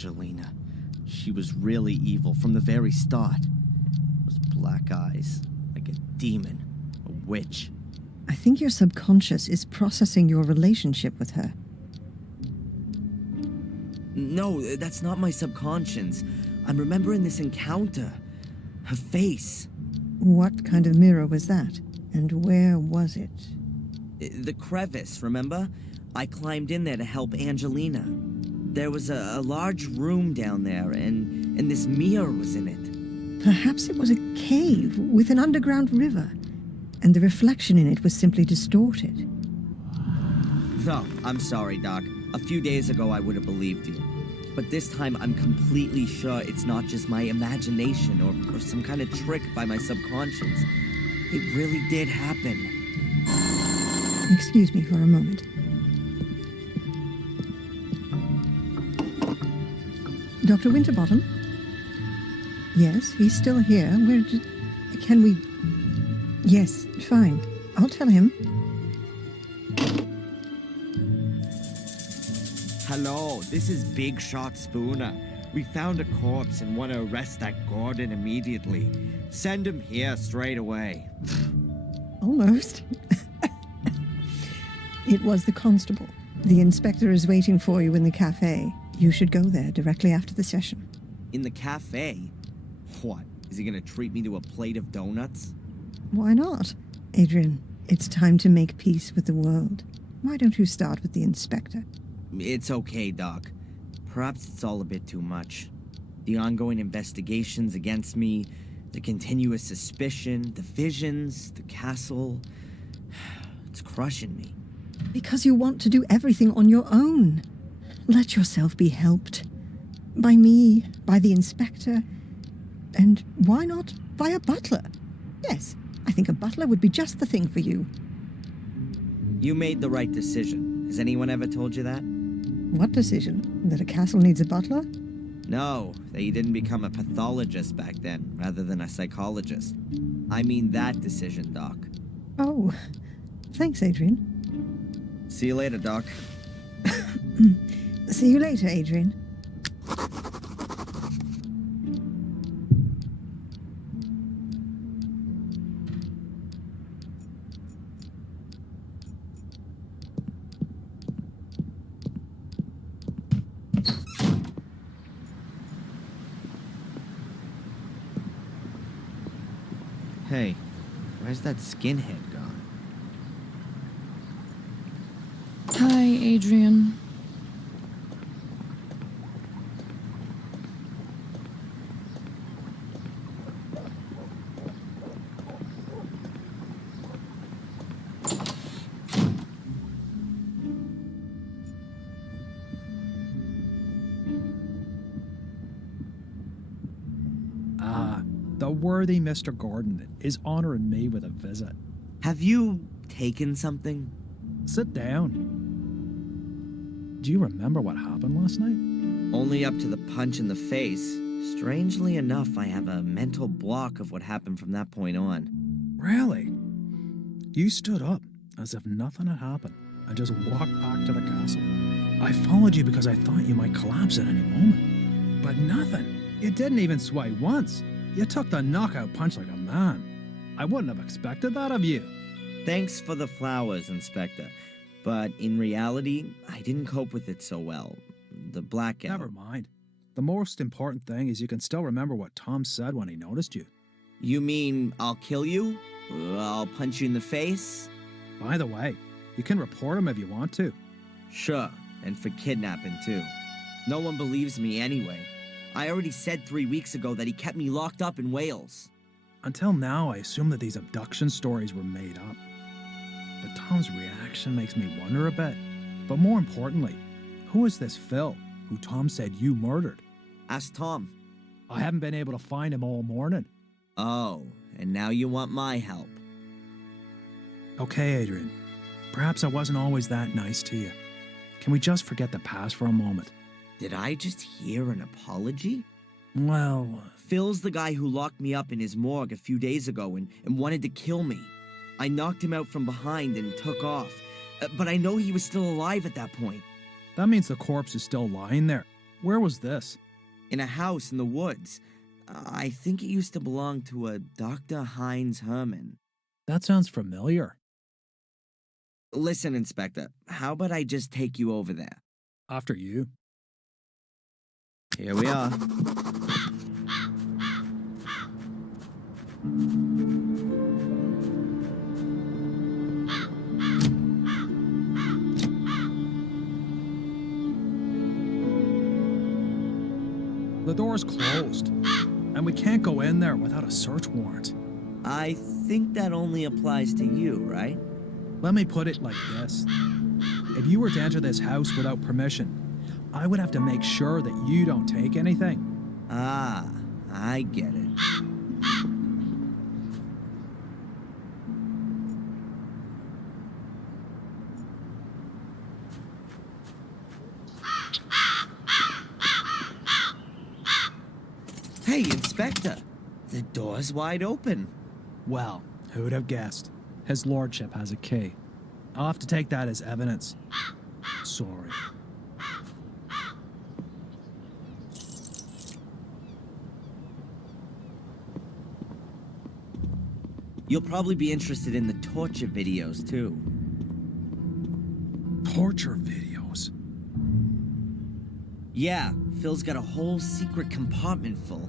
Angelina. She was really evil from the very start. Those black eyes, like a demon, a witch. I think your subconscious is processing your relationship with her. No, that's not my subconscious. I'm remembering this encounter. Her face. What kind of mirror was that? And where was it? The crevice, remember? I climbed in there to help Angelina. There was a large room down there, and this mirror was in it. Perhaps it was a cave with an underground river, and the reflection in it was simply distorted. No, I'm sorry, Doc. A few days ago I would have believed you. But this time I'm completely sure it's not just my imagination or some kind of trick by my subconscious. It really did happen. Excuse me for a moment. Dr. Winterbottom? Yes, he's still here. Can we... Yes, fine. I'll tell him. Hello, this is Big Shot Spooner. We found a corpse and want to arrest that Gordon immediately. Send him here straight away. Almost. It was the constable. The inspector is waiting for you in the cafe. You should go there directly after the session. In the cafe? What? Is he gonna treat me to a plate of donuts? Why not? Adrian, it's time to make peace with the world. Why don't you start with the inspector? It's okay, Doc. Perhaps it's all a bit too much. The ongoing investigations against me, the continuous suspicion, the visions, the castle... It's crushing me. Because you want to do everything on your own. Let yourself be helped. By me, by the inspector, and why not by a butler? Yes, I think a butler would be just the thing for you. You made the right decision. Has anyone ever told you that? What decision? That a castle needs a butler? No, that you didn't become a pathologist back then, rather than a psychologist. I mean that decision, Doc. Oh, thanks, Adrian. See you later, Doc. See you later, Adrian. Hey, where's that skinhead gone? Hi, Adrian. The worthy Mr. Gordon is honoring me with a visit. Have you taken something? Sit down. Do you remember what happened last night? Only up to the punch in the face. Strangely enough, I have a mental block of what happened from that point on. Really? You stood up as if nothing had happened and just walked back to the castle. I followed you because I thought you might collapse at any moment. But nothing. You didn't even sway once. You took the knockout punch like a man. I wouldn't have expected that of you. Thanks for the flowers, Inspector. But in reality, I didn't cope with it so well. The blackout. Never mind. The most important thing is you can still remember what Tom said when he noticed you. You mean I'll kill you? I'll punch you in the face? By the way, you can report him if you want to. Sure, and for kidnapping too. No one believes me anyway. I already said 3 weeks ago that he kept me locked up in Wales. Until now, I assumed that these abduction stories were made up. But Tom's reaction makes me wonder a bit. But more importantly, who is this Phil, who Tom said you murdered? Ask Tom. I haven't been able to find him all morning. Oh, and now you want my help. Okay, Adrian. Perhaps I wasn't always that nice to you. Can we just forget the past for a moment? Did I just hear an apology? Well... Phil's the guy who locked me up in his morgue a few days ago and wanted to kill me. I knocked him out from behind and took off. But I know he was still alive at that point. That means the corpse is still lying there. Where was this? In a house in the woods. I think it used to belong to a Dr. Heinz Herman. That sounds familiar. Listen, Inspector, how about I just take you over there? After you. Here we are. The door's closed, and we can't go in there without a search warrant. I think that only applies to you, right? Let me put it like this. If you were to enter this house without permission, I would have to make sure that you don't take anything. Ah, I get it. Hey, Inspector, the door's wide open. Well, who'd have guessed? His lordship has a key. I'll have to take that as evidence. Sorry. You'll probably be interested in the torture videos, too. Torture videos? Yeah, Phil's got a whole secret compartment full.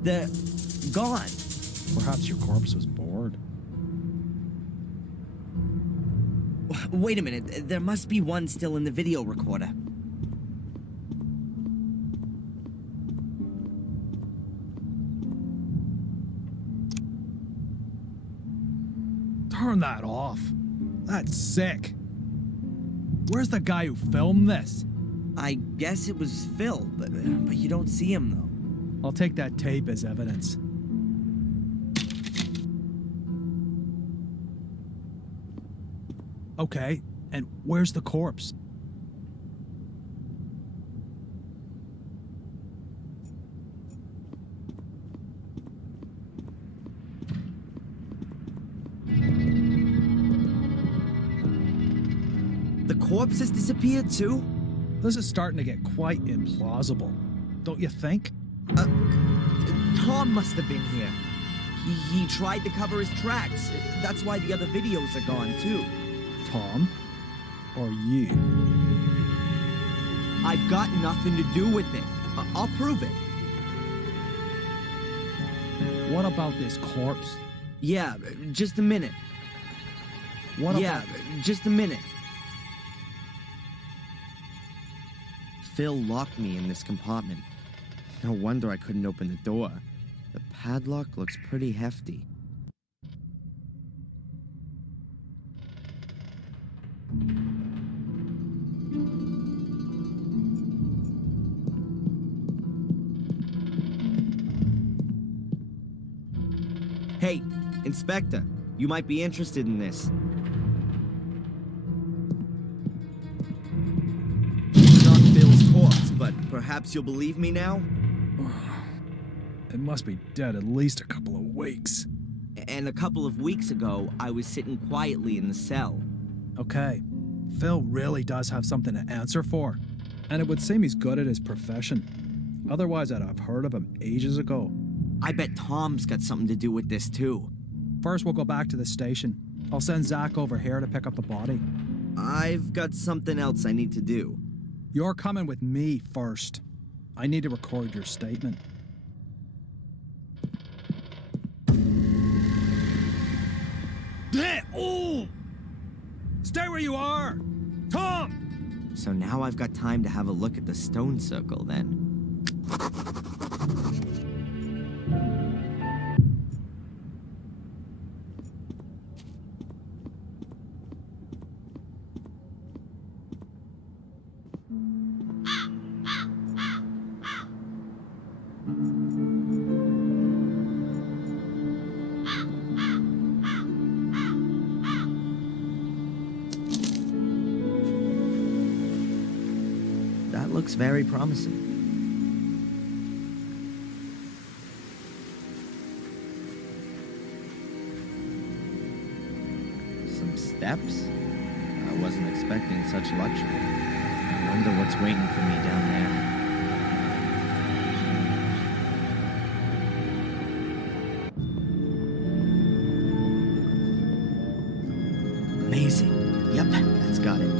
They're gone. Perhaps your corpse was bored. Wait a minute, there must be one still in the video recorder. Turn that off. That's sick. Where's the guy who filmed this? I guess it was Phil, but you don't see him, though. I'll take that tape as evidence. Okay, and where's the corpse? The corpse has disappeared, too? This is starting to get quite implausible, don't you think? Tom must have been here. He tried to cover his tracks. That's why the other videos are gone, too. Tom? Or you? I've got nothing to do with it. I'll prove it. What about this corpse? Yeah, just a minute. What about... Yeah, just a minute. Phil locked me in this compartment. No wonder I couldn't open the door. The padlock looks pretty hefty. Hey, Inspector, you might be interested in this. It's not Phil's corpse, but perhaps you'll believe me now? It must be dead at least a couple of weeks. And a couple of weeks ago, I was sitting quietly in the cell. Okay, Phil really does have something to answer for. And it would seem he's good at his profession. Otherwise, I'd have heard of him ages ago. I bet Tom's got something to do with this, too. First, we'll go back to the station. I'll send Zach over here to pick up the body. I've got something else I need to do. You're coming with me first. I need to record your statement. Oh! Stay where you are! Tom! So now I've got time to have a look at the stone circle, then. Looks very promising. Some steps? I wasn't expecting such luxury. I wonder what's waiting for me down there. Amazing. Yep, that's got it.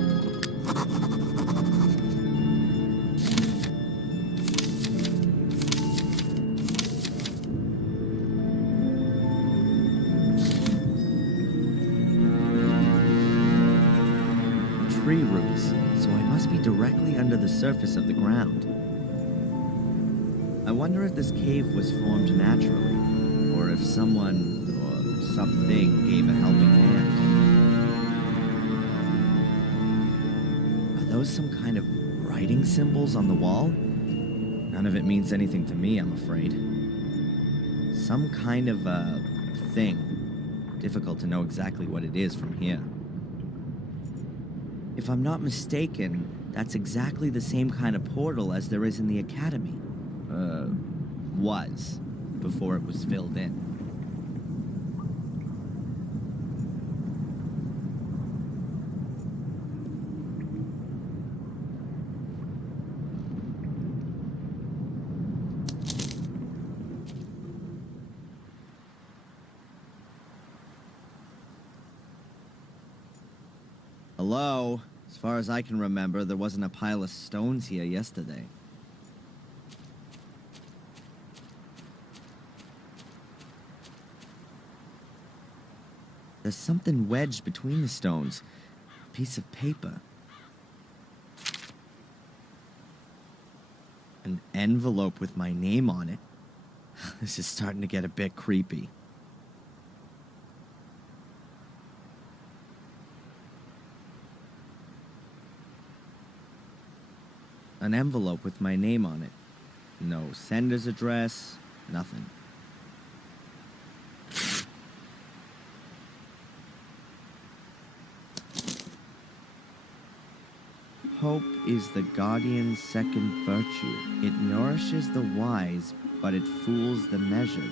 Tree roots, so I must be directly under the surface of the ground. I wonder if this cave was formed naturally, or if someone or something gave a helping hand. Are those some kind of writing symbols on the wall? None of it means anything to me, I'm afraid. Some kind of a thing. Difficult to know exactly what it is from here. If I'm not mistaken, that's exactly the same kind of portal as there is in the academy. Was, before it was filled in. Hello? As far as I can remember, there wasn't a pile of stones here yesterday. There's something wedged between the stones. A piece of paper. An envelope with my name on it. This is starting to get a bit creepy. An envelope with my name on it. No sender's address, nothing. Hope is the guardian's second virtue. It nourishes the wise, but it fools the measured,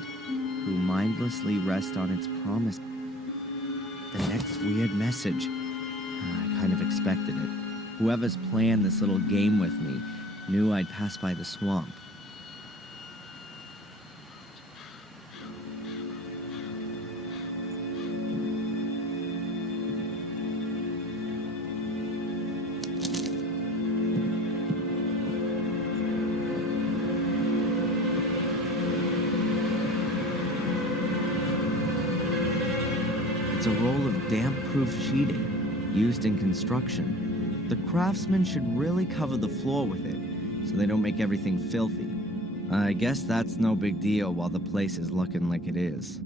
who mindlessly rest on its promise. The next weird message. I kind of expected it. Whoever's planned this little game with me knew I'd pass by the swamp. It's a roll of damp-proof sheeting used in construction. The craftsmen should really cover the floor with it, so they don't make everything filthy. I guess that's no big deal while the place is looking like it is.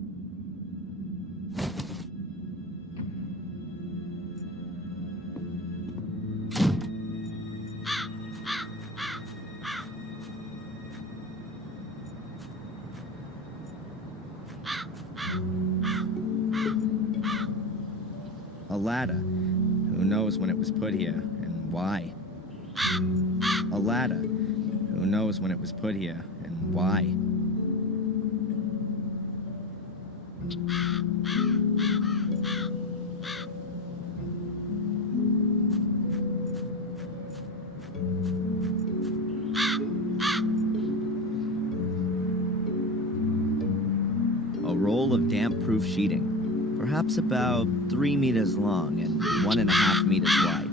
A ladder. Who knows when it was put here, and why? A ladder. Who knows when it was put here, and why? A roll of damp-proof sheeting, perhaps about 3 meters long and 1.5 meters wide.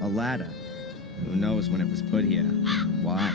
A ladder. Who knows when it was put here? Why?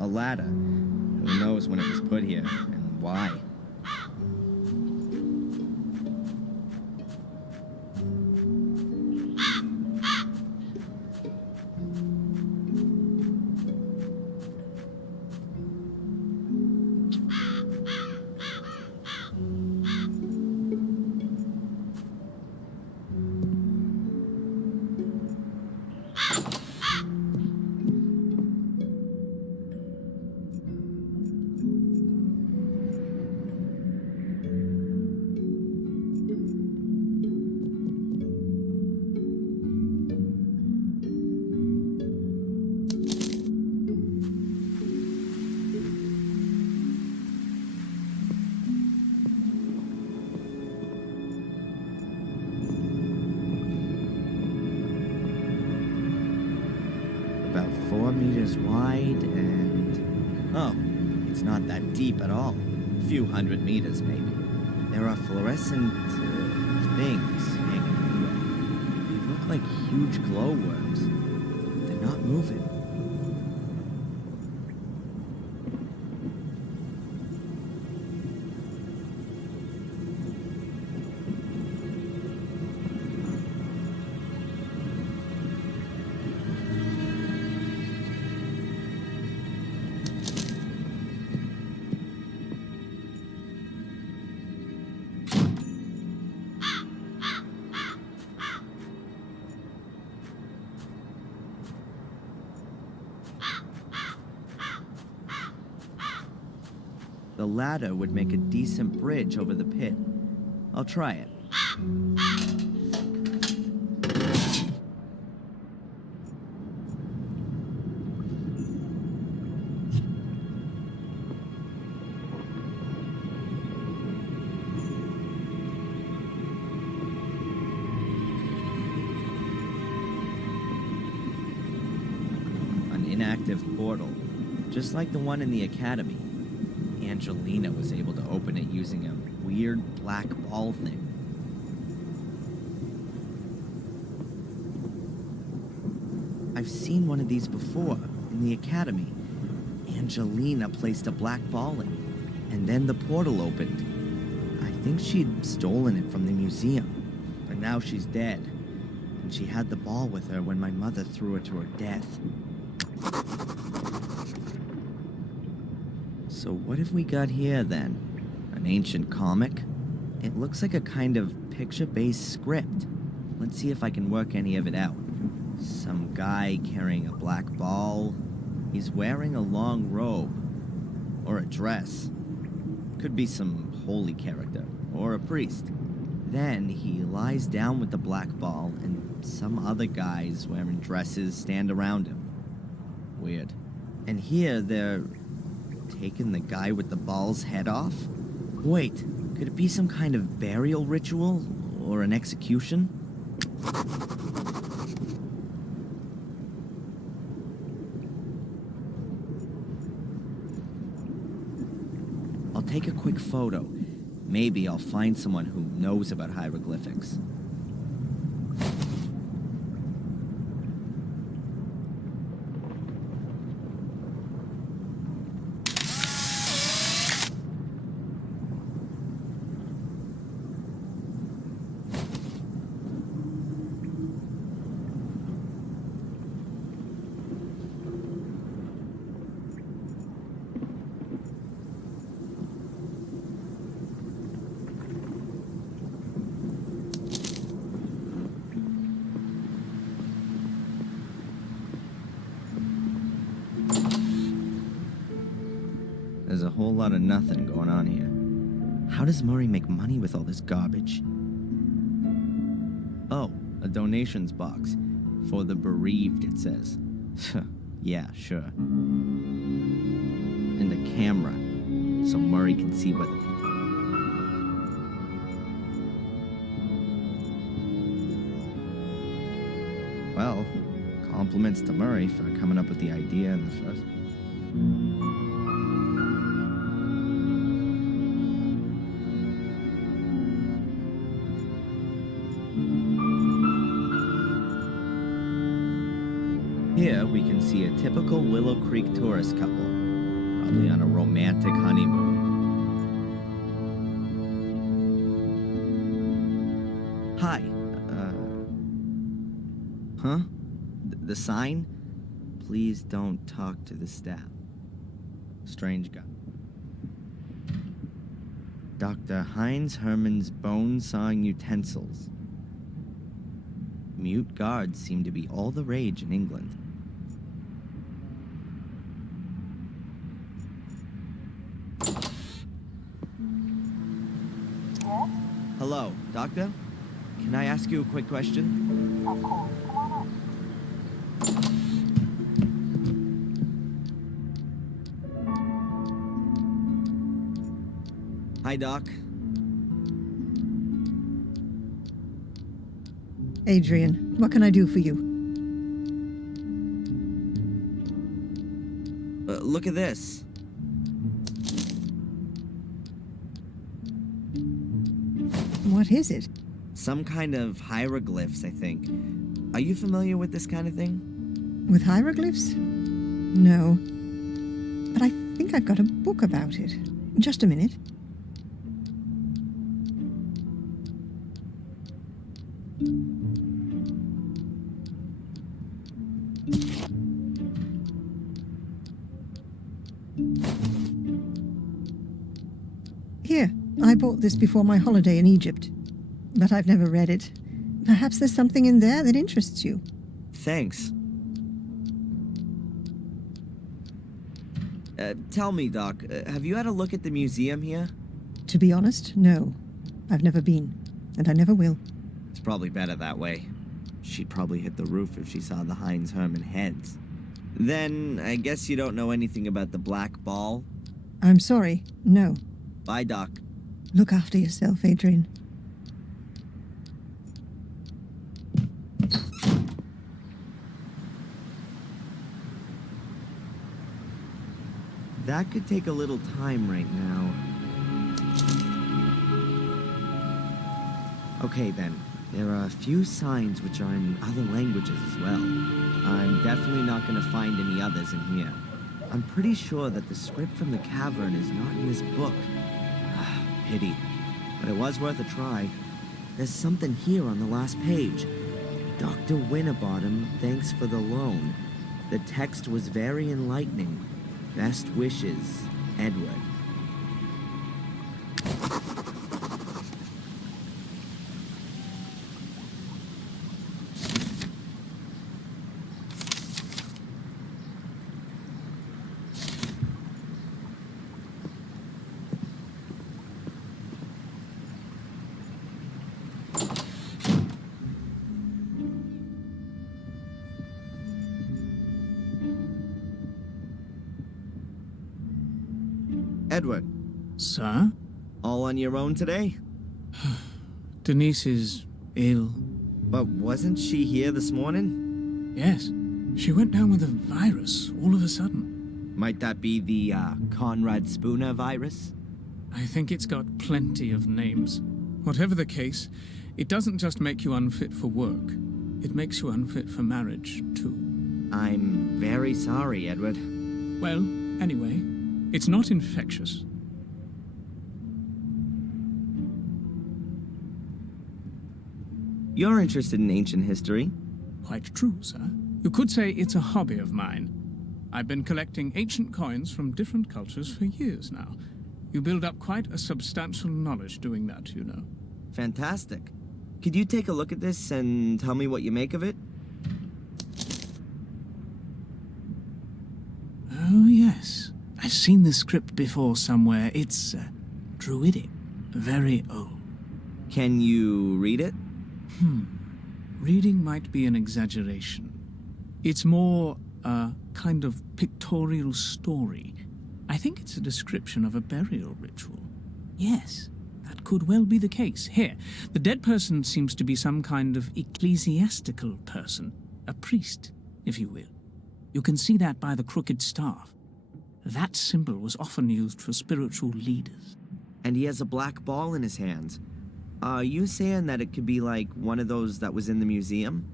A ladder. Who knows when it was put here and why? About 4 meters wide and... oh, it's not that deep at all. A few hundred meters, maybe. There are fluorescent things hanging everywhere. They look like huge glowworms. They're not moving. The ladder would make a decent bridge over the pit. I'll try it. An inactive portal, just like the one in the academy. Angelina was able to open it using a weird black ball thing. I've seen one of these before, in the academy. Angelina placed a black ball in, and then the portal opened. I think she'd stolen it from the museum, but now she's dead. And she had the ball with her when my mother threw her to her death. So what have we got here, then? An ancient comic? It looks like a kind of picture-based script. Let's see if I can work any of it out. Some guy carrying a black ball. He's wearing a long robe. Or a dress. Could be some holy character. Or a priest. Then he lies down with the black ball, and some other guys wearing dresses stand around him. Weird. And here they're... taking the guy with the ball's head off? Wait, could it be some kind of burial ritual? Or an execution? I'll take a quick photo. Maybe I'll find someone who knows about hieroglyphics. There's a whole lot of nothing going on here. How does Murray make money with all this garbage? Oh, a donations box. For the bereaved, it says. Yeah, sure. And a camera, so Murray can see whether people... Well, compliments to Murray for coming up with the idea in the first... Here we can see a typical Willow Creek tourist couple. Probably on a romantic honeymoon. Hi. Huh? The sign? Please don't talk to the staff. Strange guy. Dr. Heinz Herman's bone sawing utensils. Mute guards seem to be all the rage in England. Yes? Hello, Doctor? Can I ask you a quick question? Of course. Come on in. Hi, Doc. Adrian, what can I do for you? Look at this. What is it? Some kind of hieroglyphs, I think. Are you familiar with this kind of thing? With hieroglyphs? No. But I think I've got a book about it. Just a minute. Here, I bought this before my holiday in Egypt, but I've never read it. Perhaps there's something in there that interests you. Thanks. Tell me, Doc, have you had a look at the museum here? To be honest, no. I've never been, and I never will. It's probably better that way. She'd probably hit the roof if she saw the Heinz Herman heads. Then, I guess you don't know anything about the black ball? I'm sorry, no. Bye, Doc. Look after yourself, Adrian. That could take a little time right now. Okay then, there are a few signs which are in other languages as well. I'm definitely not going to find any others in here. I'm pretty sure that the script from the cavern is not in this book. Pity. But it was worth a try. There's something here on the last page. Dr. Winterbottom, thanks for the loan. The text was very enlightening. Best wishes, Edward. Edward, Sir? all on your own today? Denise is ill. But wasn't she here this morning? Yes. She went down with a virus all of a sudden. Might that be the, Conrad Spooner virus? I think it's got plenty of names. Whatever the case, it doesn't just make you unfit for work. It makes you unfit for marriage, too. I'm very sorry, Edward. Well, anyway, it's not infectious. You're interested in ancient history? Quite true, sir. You could say it's a hobby of mine. I've been collecting ancient coins from different cultures for years now. You build up quite a substantial knowledge doing that, you know. Fantastic. Could you take a look at this and tell me what you make of it? Oh, yes. I've seen this script before somewhere. It's druidic. Very old. Can you read it? Reading might be an exaggeration. It's more a kind of pictorial story. I think it's a description of a burial ritual. Yes, that could well be the case. Here, the dead person seems to be some kind of ecclesiastical person. A priest, if you will. You can see that by the crooked staff. That symbol was often used for spiritual leaders. And he has a black ball in his hands. Are you saying that it could be like one of those that was in the museum?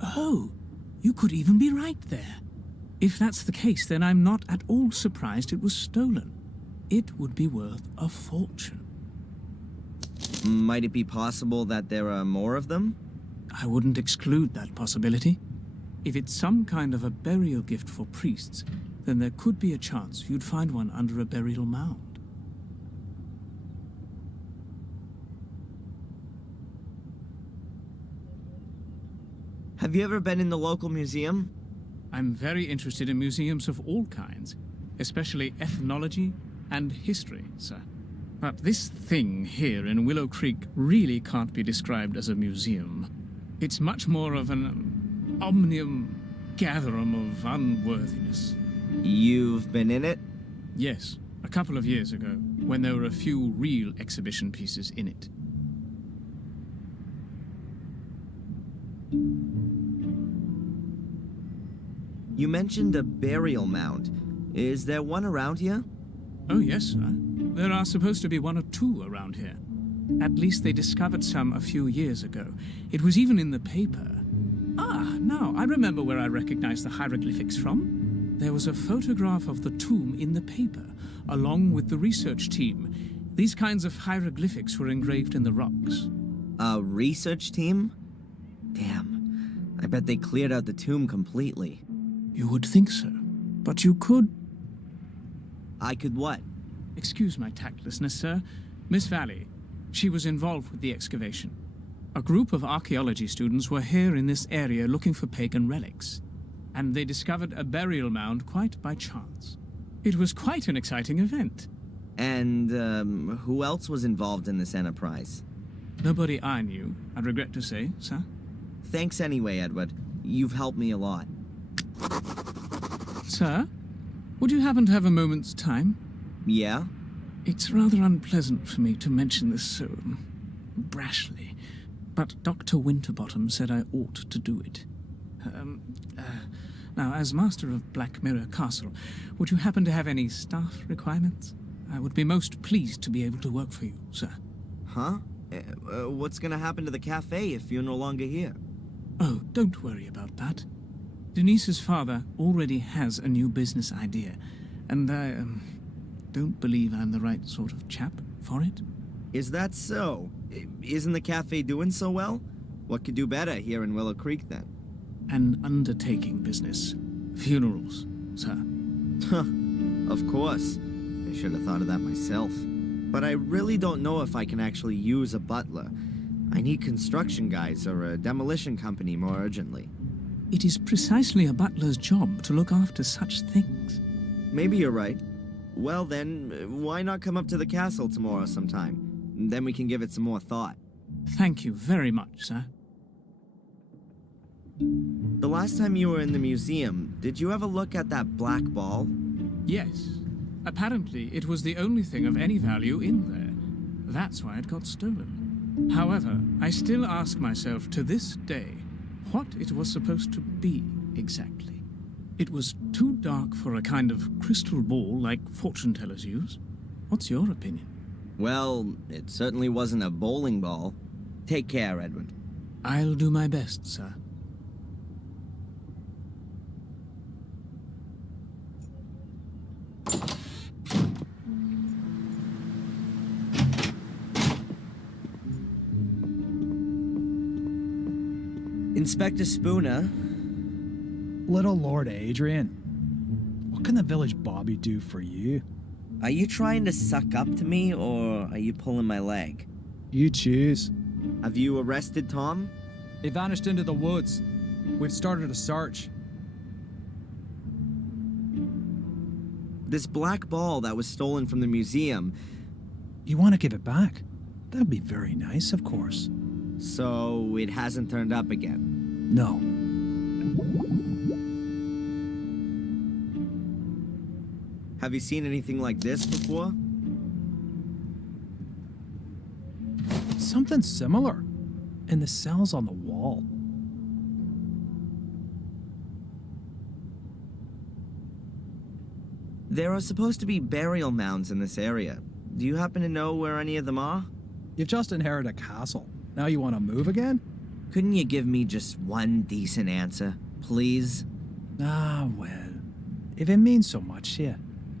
Oh, you could even be right there. If that's the case, then I'm not at all surprised it was stolen. It would be worth a fortune. Might it be possible that there are more of them? I wouldn't exclude that possibility. If it's some kind of a burial gift for priests, then there could be a chance you'd find one under a burial mound. Have you ever been in the local museum? I'm very interested in museums of all kinds, especially ethnology and history, sir. But this thing here in Willow Creek really can't be described as a museum. It's much more of an omnium gatherum of unworthiness. You've been in it? Yes, a couple of years ago, when there were a few real exhibition pieces in it. You mentioned a burial mound. Is there one around here? Oh, yes, sir. There are supposed to be one or two around here. At least they discovered some a few years ago. It was even in the paper. Ah, now I remember where I recognized the hieroglyphics from. There was a photograph of the tomb in the paper, along with the research team. These kinds of hieroglyphics were engraved in the rocks. A research team? Damn. I bet they cleared out the tomb completely. You would think so, but you could... I could what? Excuse my tactlessness, sir. Miss Valley, she was involved with the excavation. A group of archaeology students were here in this area looking for pagan relics, and they discovered a burial mound quite by chance. It was quite an exciting event. And, who else was involved in this enterprise? Nobody I knew, I regret to say, sir. Thanks anyway, Edward. You've helped me a lot. Sir, would you happen to have a moment's time? Yeah? It's rather unpleasant for me to mention this so brashly, but Dr. Winterbottom said I ought to do it. Now, as master of Black Mirror Castle, would you happen to have any staff requirements? I would be most pleased to be able to work for you, sir. Huh? What's gonna happen to the cafe if you're no longer here? Oh, don't worry about that. Denise's father already has a new business idea, and I don't believe I'm the right sort of chap for it. Is that so? Isn't the cafe doing so well? What could do better here in Willow Creek then? An undertaking business. Funerals, sir. Huh. Of course. I should have thought of that myself. But I really don't know if I can actually use a butler. I need construction guys or a demolition company more urgently. It is precisely a butler's job to look after such things. Maybe you're right. Well then, why not come up to the castle tomorrow sometime? Then we can give it some more thought. Thank you very much, sir. The last time you were in the museum, did you ever look at that black ball? Yes. Apparently, it was the only thing of any value in there. That's why it got stolen. However, I still ask myself to this day what it was supposed to be exactly. It was too dark for a kind of crystal ball like fortune tellers use. What's your opinion? Well, it certainly wasn't a bowling ball. Take care, Edward. I'll do my best, sir. Inspector Spooner. Little Lord Adrian, what can the village Bobby do for you? Are you trying to suck up to me, or are you pulling my leg? You choose. Have you arrested Tom? He vanished into the woods. We've started a search. This black ball that was stolen from the museum. You want to give it back? That'd be very nice, of course. So it hasn't turned up again? No. Have you seen anything like this before? Something similar. In the cells on the wall. There are supposed to be burial mounds in this area. Do you happen to know where any of them are? You've just inherited a castle. Now you want to move again? Couldn't you give me just one decent answer, please? Ah, well. If it means so much, yeah.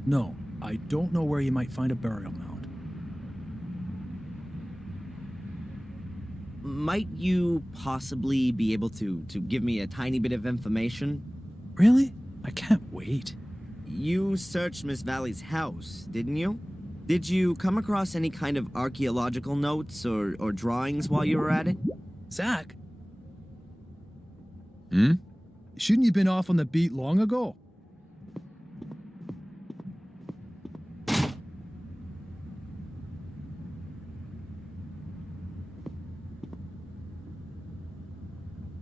No, I don't know where you might find a burial mound. Might you possibly be able to give me a tiny bit of information? Really? I can't wait. You searched Miss Valley's house, didn't you? Did you come across any kind of archaeological notes or drawings while you were at it? Zach? Hmm? Shouldn't you been off on the beat long ago?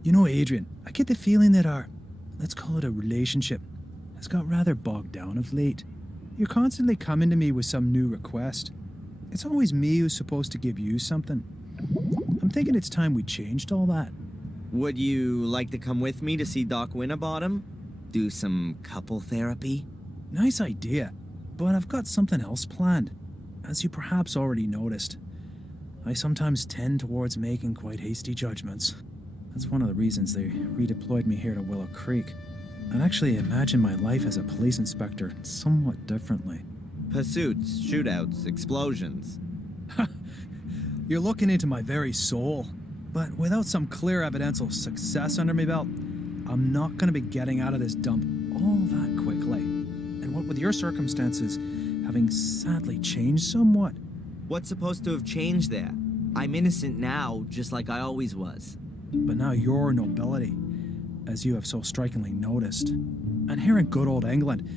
You know, Adrian, I get the feeling that our, let's call it a relationship, has got rather bogged down of late. You're constantly coming to me with some new request. It's always me who's supposed to give you something. I'm thinking it's time we changed all that. Would you like to come with me to see Doc Winterbottom? Do some couple therapy? Nice idea, but I've got something else planned. As you perhaps already noticed, I sometimes tend towards making quite hasty judgments. That's one of the reasons they redeployed me here to Willow Creek. I'd actually imagine my life as a police inspector somewhat differently. Pursuits, shootouts, explosions. You're looking into my very soul. But without some clear evidential success under my belt, I'm not going to be getting out of this dump all that quickly. And what with your circumstances having sadly changed somewhat. What's supposed to have changed there? I'm innocent now, just like I always was. But now your nobility, as you have so strikingly noticed. And here in good old England,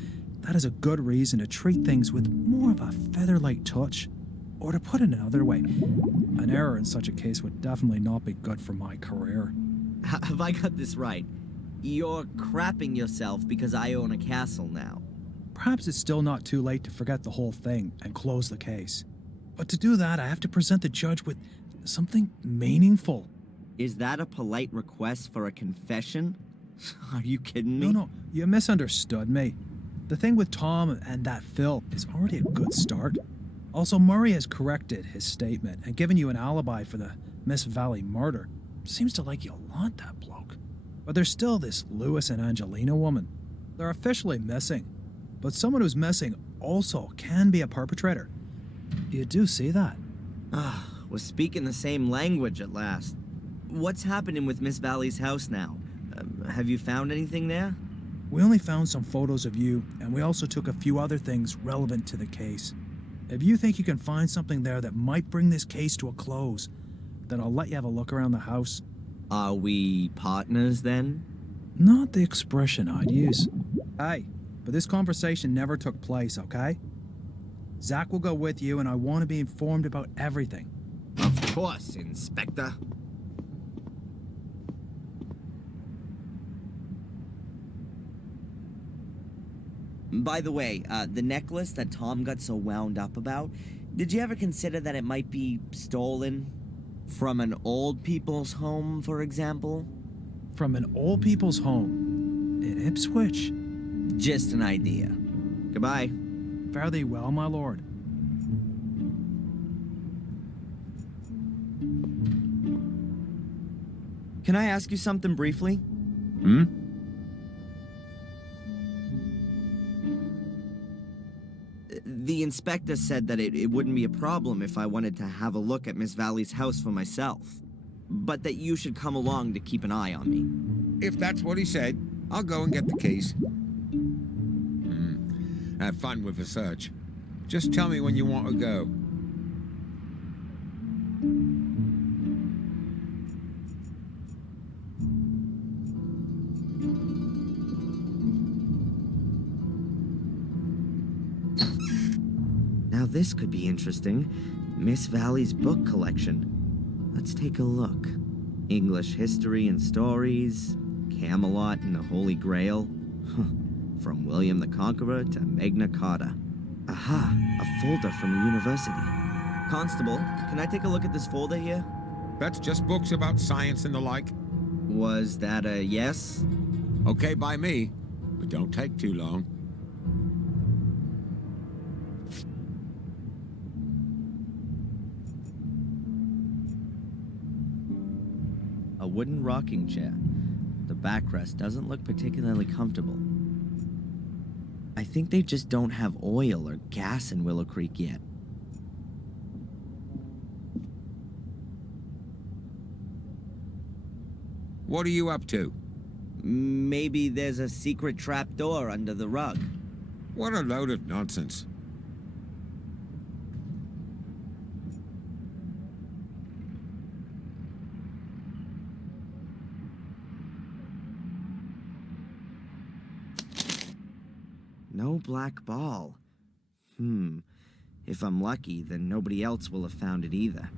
that is a good reason to treat things with more of a feather-light touch. Or to put it another way, an error in such a case would definitely not be good for my career. Have I got this right? You're crapping yourself because I own a castle now. Perhaps it's still not too late to forget the whole thing and close the case. But to do that, I have to present the judge with something meaningful. Is that a polite request for a confession? Are you kidding me? No, you misunderstood me. The thing with Tom and that Phil is already a good start. Also, Murray has corrected his statement and given you an alibi for the Miss Valley murder. Seems to like you a lot, that bloke. But there's still this Lewis and Angelina woman. They're officially missing. But someone who's missing also can be a perpetrator. You do see that? We're speaking the same language at last. What's happening with Miss Valley's house now? Have you found anything there? We only found some photos of you, and we also took a few other things relevant to the case. If you think you can find something there that might bring this case to a close, then I'll let you have a look around the house. Are we partners then? Not the expression I'd use. Hey, but this conversation never took place, okay? Zach will go with you, and I want to be informed about everything. Of course, Inspector. By the way, the necklace that Tom got so wound up about, did you ever consider that it might be stolen? From an old people's home, for example? From an old people's home in Ipswich? Just an idea. Goodbye. Fare thee well, my lord. Can I ask you something briefly? Hmm? The inspector said that it wouldn't be a problem if I wanted to have a look at Miss Valley's house for myself, but that you should come along to keep an eye on me. If that's what he said, I'll go and get the keys. Have fun with the search. Just tell me when you want to go. Now this could be interesting. Miss Valley's book collection. Let's take a look. English history and stories, Camelot and the Holy Grail. From William the Conqueror to Magna Carta. Aha, a folder from a university. Constable, can I take a look at this folder here? That's just books about science and the like. Was that a yes? Okay by me, but don't take too long. A wooden rocking chair. The backrest doesn't look particularly comfortable. I think they just don't have oil or gas in Willow Creek yet. What are you up to? Maybe there's a secret trapdoor under the rug. What a load of nonsense. No black ball. If I'm lucky, then nobody else will have found it either.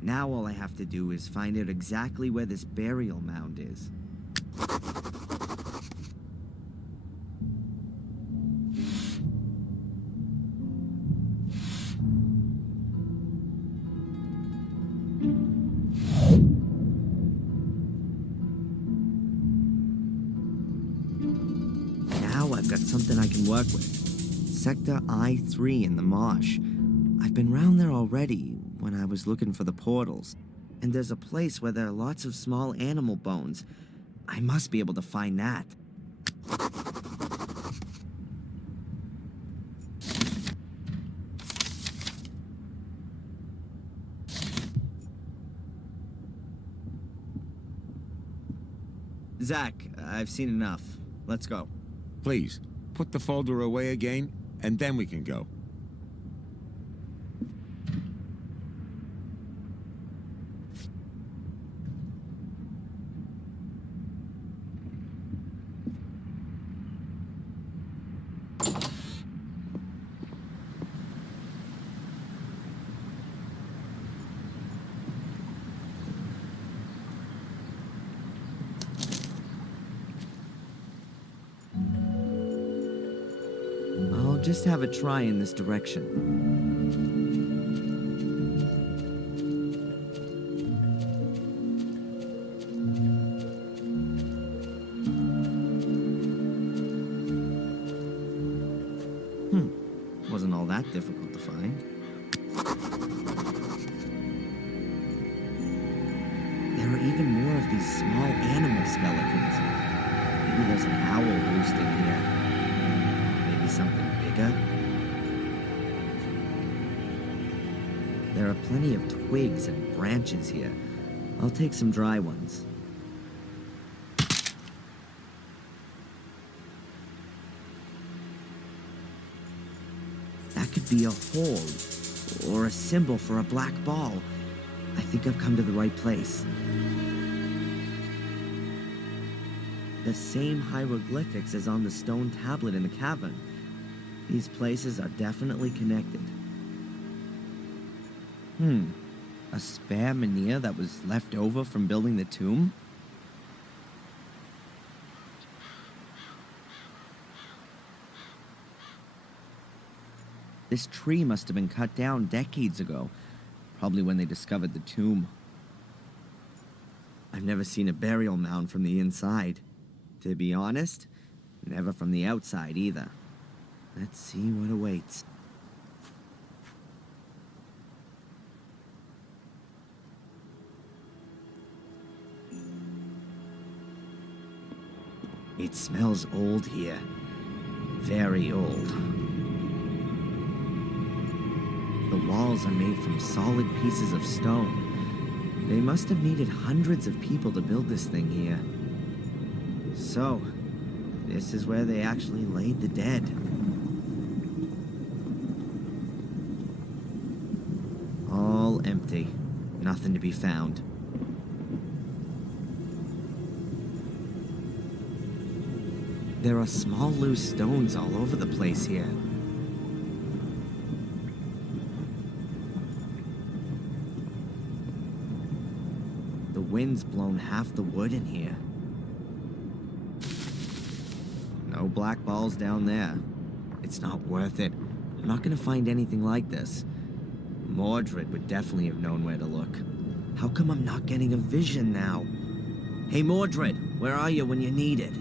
Now all I have to do is find out exactly where this burial mound is. Now I've got something I can work with. Sector I-3 in the marsh. I've been round there already when I was looking for the portals. And there's a place where there are lots of small animal bones. I must be able to find that. Zach, I've seen enough. Let's go. Please, put the folder away again, and then we can go. I'll just have a try in this direction. Wasn't all that difficult to find. There are even more of these small animal skeletons. Maybe there's an owl roosting here. Maybe something bigger. There are plenty of twigs and branches here. I'll take some dry ones. That could be a hole, or a symbol for a black ball. I think I've come to the right place. The same hieroglyphics as on the stone tablet in the cavern. These places are definitely connected. A spare menhir that was left over from building the tomb? This tree must have been cut down decades ago, probably when they discovered the tomb. I've never seen a burial mound from the inside. To be honest, never from the outside either. Let's see what awaits. It smells old here. Very old. The walls are made from solid pieces of stone. They must have needed hundreds of people to build this thing here. So, this is where they actually laid the dead. All empty. Nothing to be found. There are small loose stones all over the place here. The wind's blown half the wood in here. No black balls down there. It's not worth it. I'm not gonna find anything like this. Mordred would definitely have known where to look. How come I'm not getting a vision now? Hey Mordred, where are you when you need it?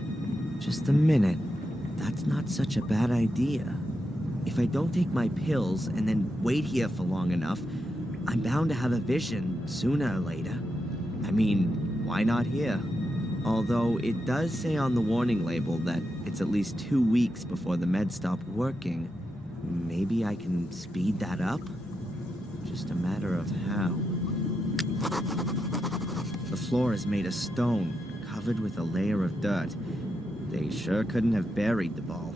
Just a minute. That's not such a bad idea. If I don't take my pills and then wait here for long enough, I'm bound to have a vision sooner or later. I mean, why not here? Although it does say on the warning label that it's at least 2 weeks before the meds stop working. Maybe I can speed that up? Just a matter of how. The floor is made of stone, covered with a layer of dirt. They sure couldn't have buried the ball.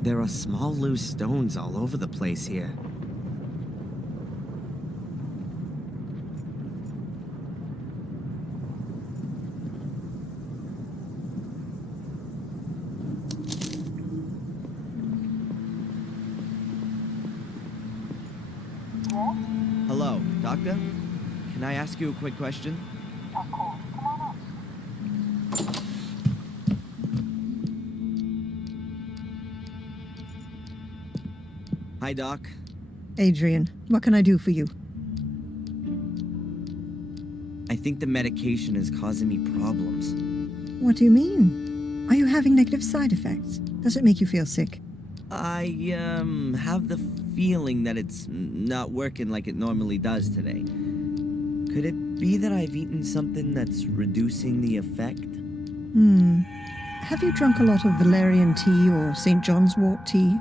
There are small loose stones all over the place here. Hello, Doctor? Can I ask you a quick question? Of course. Come on up. Hi, Doc. Adrian, what can I do for you? I think the medication is causing me problems. What do you mean? Are you having negative side effects? Does it make you feel sick? I, have the feeling that it's not working like it normally does today. Could it be that I've eaten something that's reducing the effect? Have you drunk a lot of valerian tea or St. John's wort tea?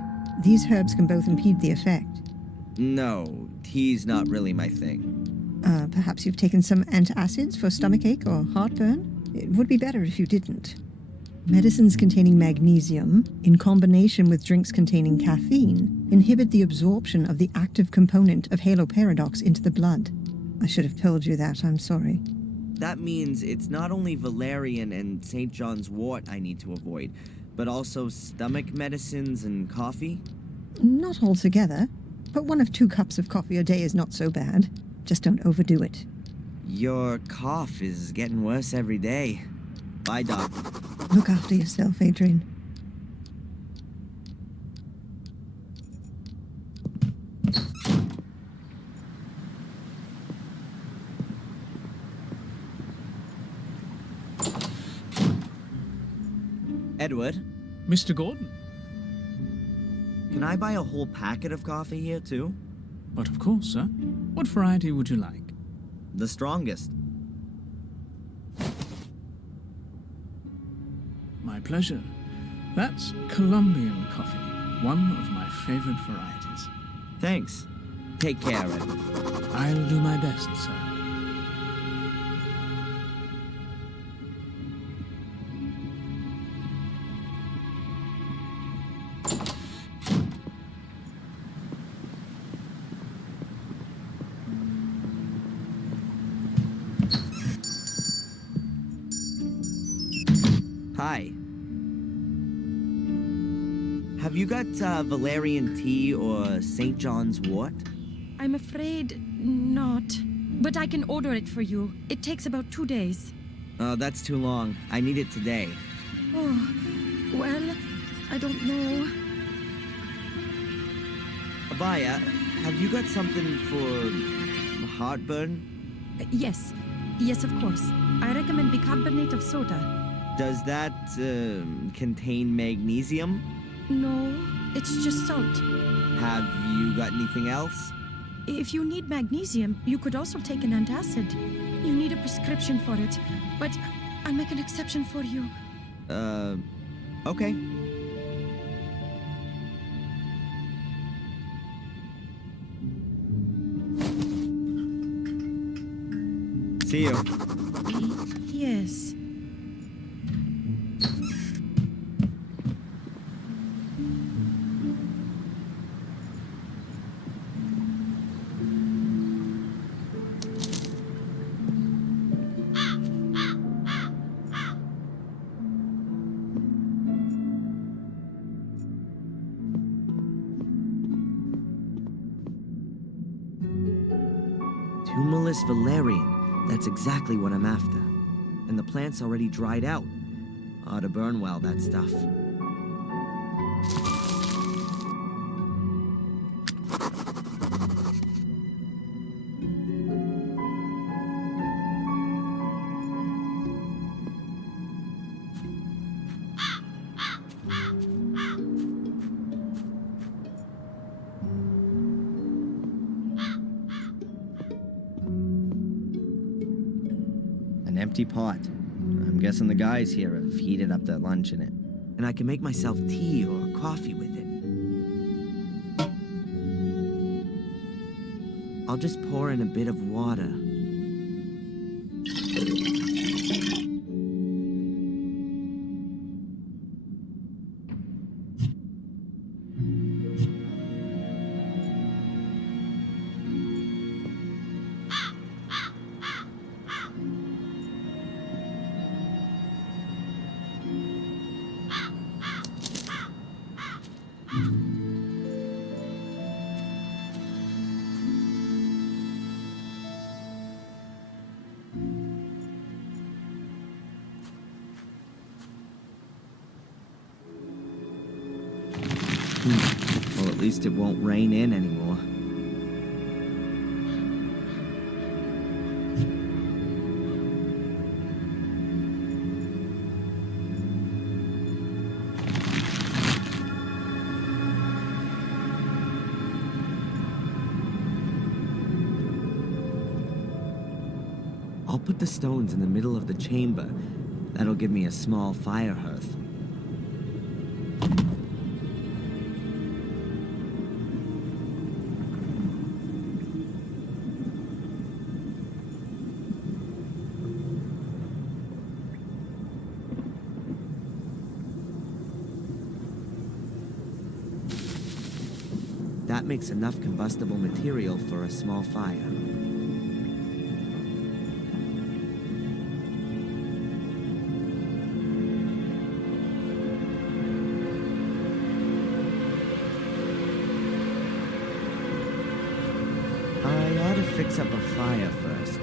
These herbs can both impede the effect. No, tea's not really my thing. Perhaps you've taken some antacids for stomachache or heartburn? It would be better if you didn't. Medicines containing magnesium, in combination with drinks containing caffeine, inhibit the absorption of the active component of haloparadox into the blood. I should have told you that, I'm sorry. That means it's not only valerian and St. John's wort I need to avoid, but also stomach medicines and coffee? Not altogether, but 1 of 2 cups of coffee a day is not so bad. Just don't overdo it. Your cough is getting worse every day. Bye, Doc. Look after yourself, Adrian. Edward, Mr. Gordon? can I buy a whole packet of coffee here, too? But of course, sir. What variety would you like? The strongest. My pleasure. That's Colombian coffee, one of my favorite varieties. Thanks. Take care, Edward. I'll do my best, sir. Hi. Have you got valerian tea or St. John's wort? I'm afraid not. But I can order it for you. It takes about 2 days. Oh, that's too long. I need it today. Oh, well, I don't know. Abaya, have you got something for heartburn? Yes. Yes, of course. I recommend bicarbonate of soda. Does that contain magnesium? No, it's just salt. Have you got anything else? If you need magnesium, you could also take an antacid. You need a prescription for it, but I'll make an exception for you. Okay. See you. Yes. Tumulus valerian. That's exactly what I'm after. And the plant's already dried out. Ought to burn well, that stuff. An empty pot. I'm guessing the guys here have heated up their lunch in it. And I can make myself tea or coffee with it. I'll just pour in a bit of water. Well, at least it won't rain in anymore. I'll put the stones in the middle of the chamber. That'll give me a small fire hearth. That makes enough combustible material for a small fire. I ought to fix up a fire first.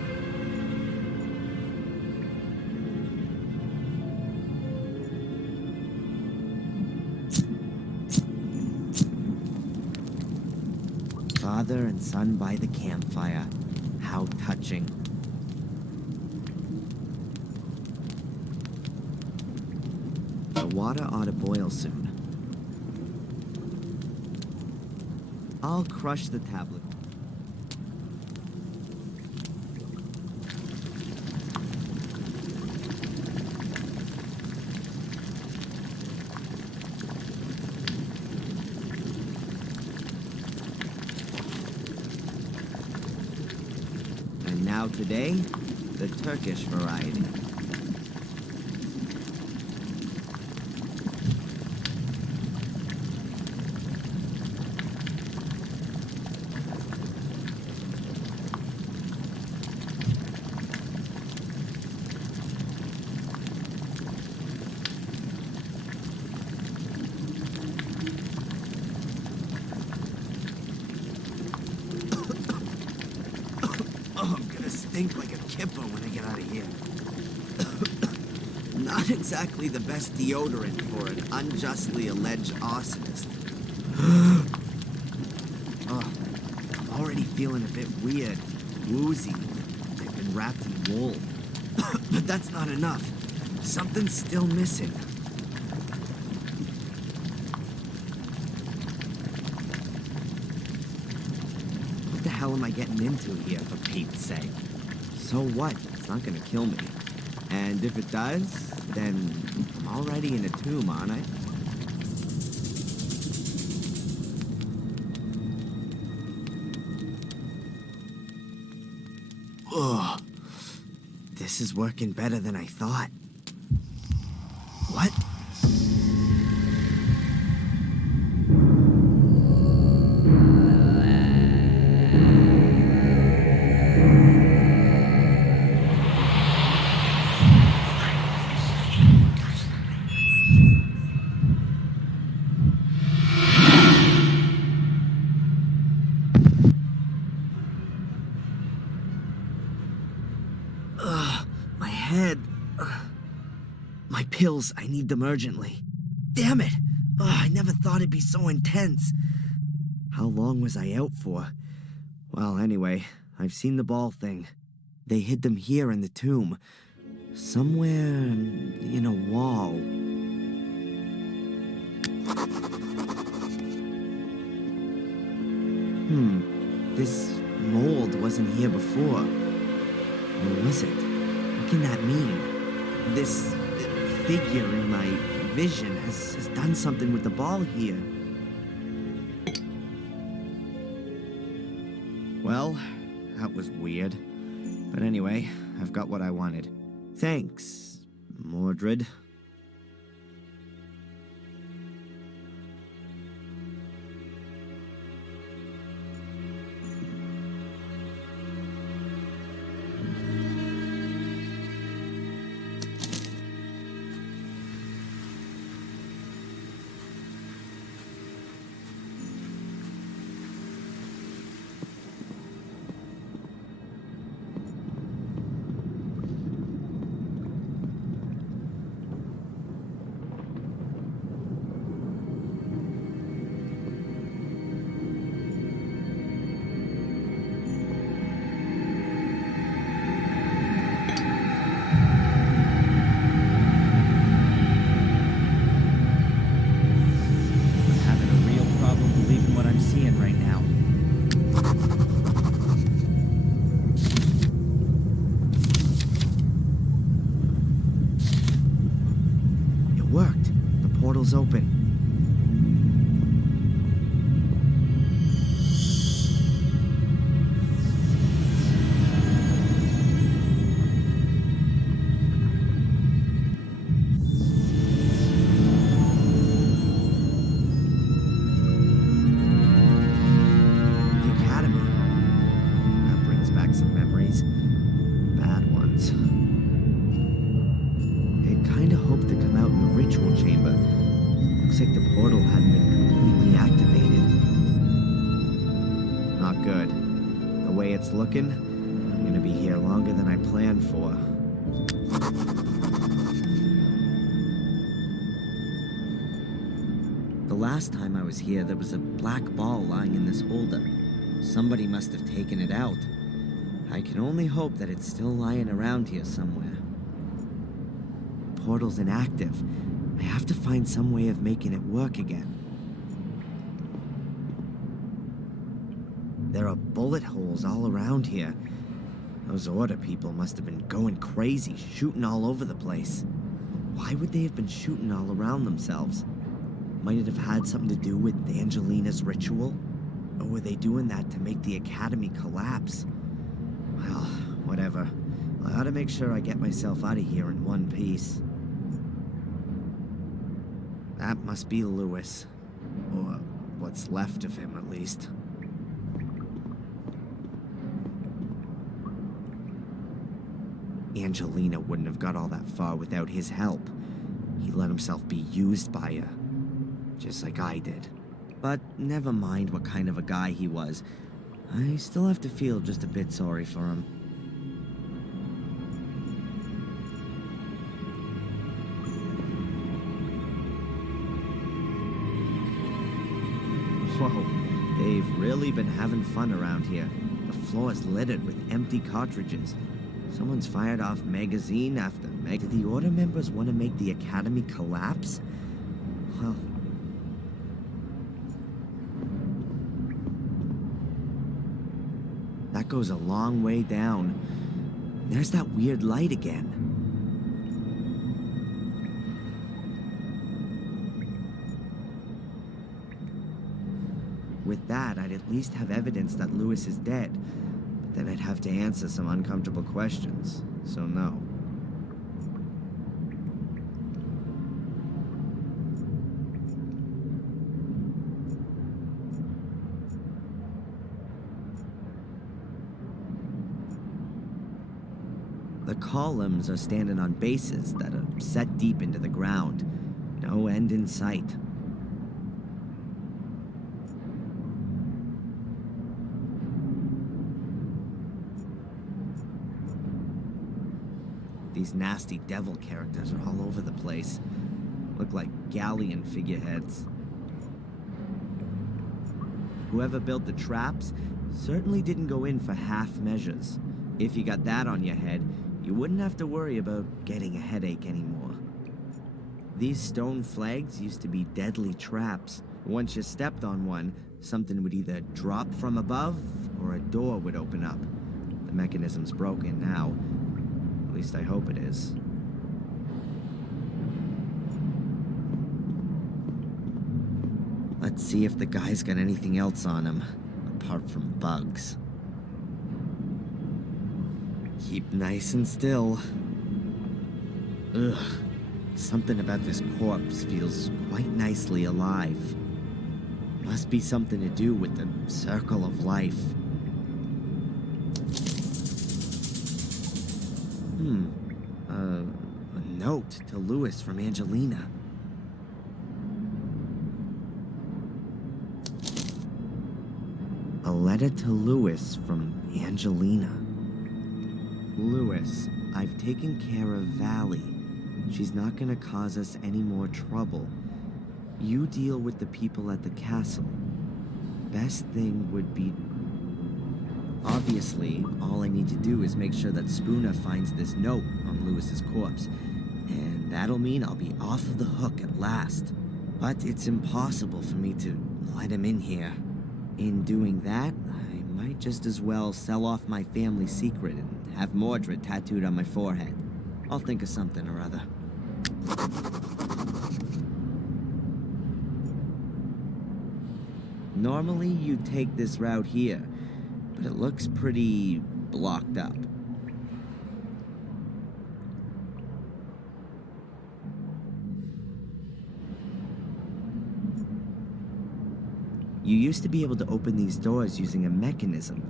Father and son by the campfire. How touching. The water ought to boil soon. I'll crush the tablet. Now today, the Turkish variety. Think like a kipper when I get out of here. Not exactly the best deodorant for an unjustly alleged arsonist. Oh, I'm already feeling a bit weird, woozy. I've been wrapped in wool. But that's not enough. Something's still missing. What the hell am I getting into here, for Pete's sake? So what? It's not gonna kill me. And if it does, then I'm already in a tomb, aren't I? Ugh. This is working better than I thought. What? Pills, I need them urgently. Damn it! I never thought it'd be so intense. How long was I out for? Well, anyway, I've seen the ball thing. They hid them here in the tomb. Somewhere in a wall. This mold wasn't here before. Or was it? I can that mean? This figure in my vision has done something with the ball here. Well, that was weird. But anyway, I've got what I wanted. Thanks, Mordred. Open. The Academy. That brings back some memories. Bad ones. I kinda hoped to come out in the ritual chamber. Looks like the portal hadn't been completely activated. Not good. The way it's looking, I'm gonna be here longer than I planned for. The last time I was here, there was a black ball lying in this holder. Somebody must have taken it out. I can only hope that it's still lying around here somewhere. The portal's inactive. I have to find some way of making it work again. There are bullet holes all around here. Those order people must have been going crazy, shooting all over the place. Why would they have been shooting all around themselves? Might it have had something to do with Angelina's ritual? Or were they doing that to make the Academy collapse? Well, whatever. I ought to make sure I get myself out of here in one piece. That must be Lewis. Or what's left of him, at least. Angelina wouldn't have got all that far without his help. He let himself be used by her. Just like I did. But never mind what kind of a guy he was. I still have to feel just a bit sorry for him. Whoa, they've really been having fun around here. The floor is littered with empty cartridges. Someone's fired off magazine after Did the Order members want to make the Academy collapse? Well... that goes a long way down. There's that weird light again. With that, I'd at least have evidence that Lewis is dead. But then I'd have to answer some uncomfortable questions, so no. The columns are standing on bases that are set deep into the ground. No end in sight. These nasty devil characters are all over the place. Look like galleon figureheads. Whoever built the traps certainly didn't go in for half measures. If you got that on your head, you wouldn't have to worry about getting a headache anymore. These stone flags used to be deadly traps. Once you stepped on one, something would either drop from above or a door would open up. The mechanism's broken now. At least I hope it is. Let's see if the guy's got anything else on him, apart from bugs. Keep nice and still. Ugh. Something about this corpse feels quite nicely alive. Must be something to do with the circle of life. A note to Lewis from Angelina. A letter to Lewis from Angelina. Lewis, I've taken care of Valley. She's not gonna cause us any more trouble. You deal with the people at the castle. Best thing would be... Obviously, all I need to do is make sure that Spooner finds this note on Lewis's corpse. And that'll mean I'll be off of the hook at last. But it's impossible for me to let him in here. In doing that, I might just as well sell off my family secret and have Mordred tattooed on my forehead. I'll think of something or other. Normally, you'd take this route here, but it looks pretty blocked up. You used to be able to open these doors using a mechanism.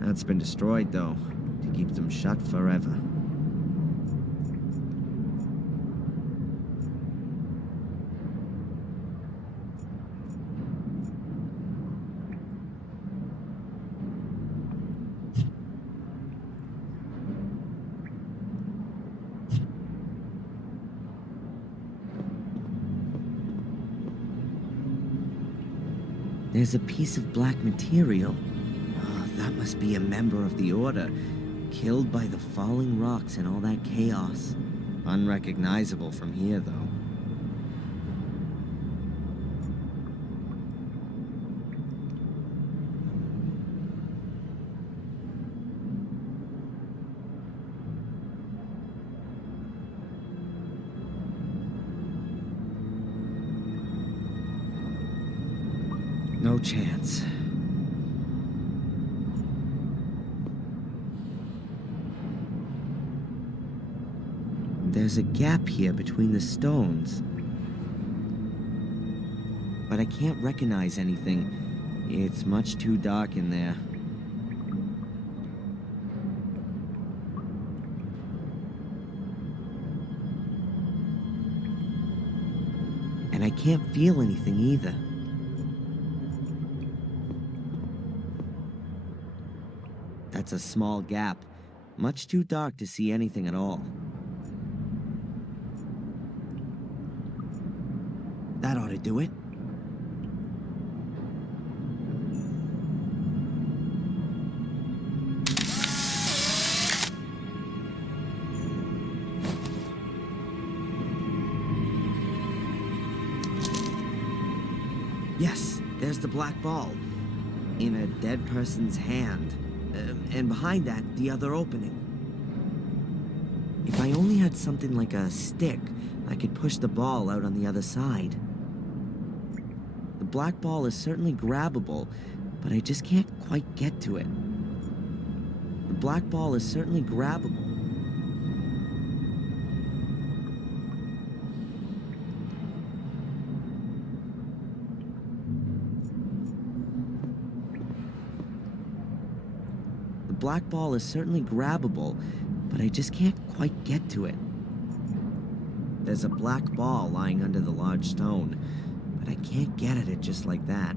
That's been destroyed, though, to keep them shut forever. There's a piece of black material. Oh, that must be a member of the Order, killed by the falling rocks and all that chaos. Unrecognizable from here, though. No chance. There's a gap here between the stones. But I can't recognize anything. It's much too dark in there. And I can't feel anything either. That's a small gap. Much too dark to see anything at all. That ought to do it. Yes, there's the black ball. In a dead person's hand. And behind that, the other opening. If I only had something like a stick, I could push the ball out on the other side. The black ball is certainly grabbable, but I just can't quite get to it. The black ball is certainly grabbable. The black ball is certainly grabbable, but I just can't quite get to it. There's a black ball lying under the large stone, but I can't get at it just like that.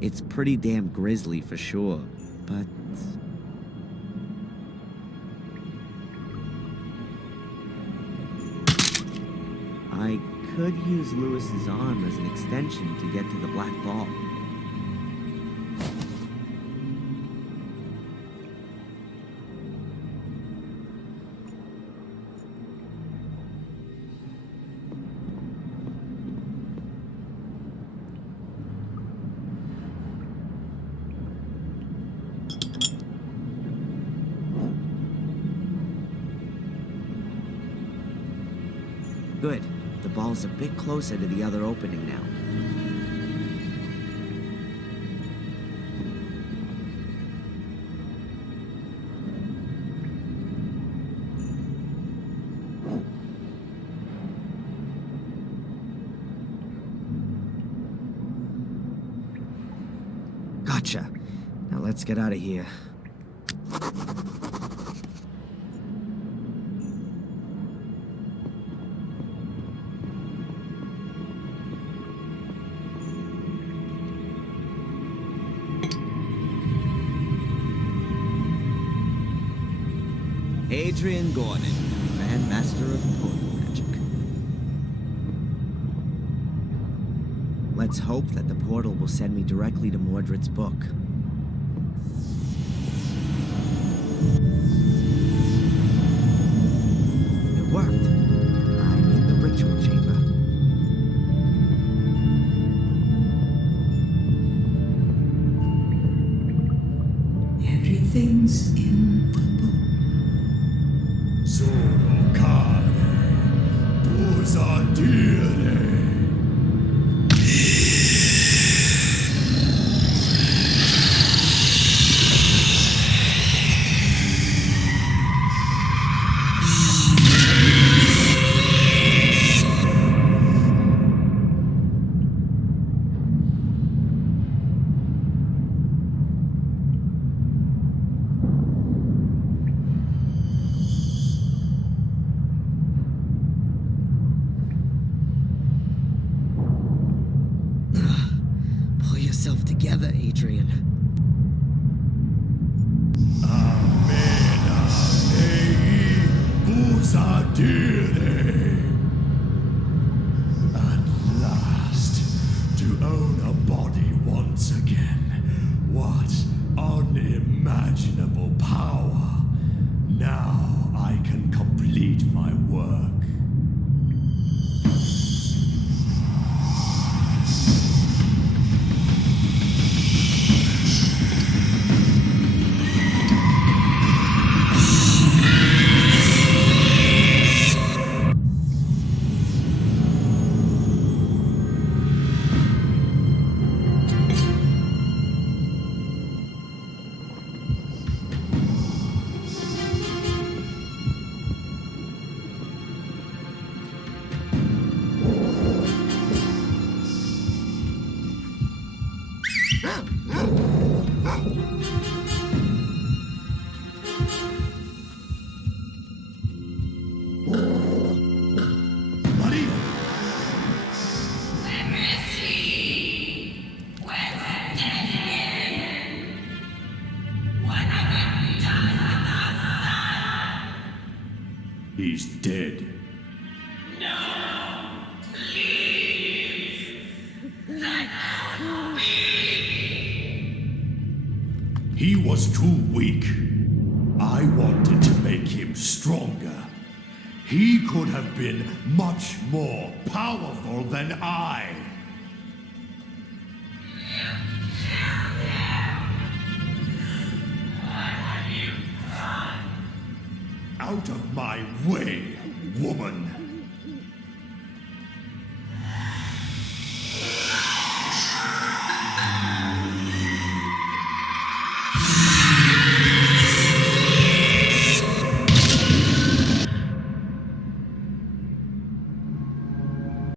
It's pretty damn grisly for sure, but... I could use Lewis's arm as an extension to get to the black ball. Good. The ball's a bit closer to the other opening now. Gotcha. Now let's get out of here. Adrian Gordon, Grand Master of Portal Magic. Let's hope that the portal will send me directly to Mordred's book. It worked. I'm in the ritual chamber. Everything's in the book. Sono cane, usa dire. Pull yourself together, Adrian. Amena ei usa dire. At last, to own a body once again. What unimaginable power. Now I can complete my work. He's dead. No, please. That couldn't be. He was too weak. I wanted to make him stronger. He could have been much more powerful than I. Out of my way, woman!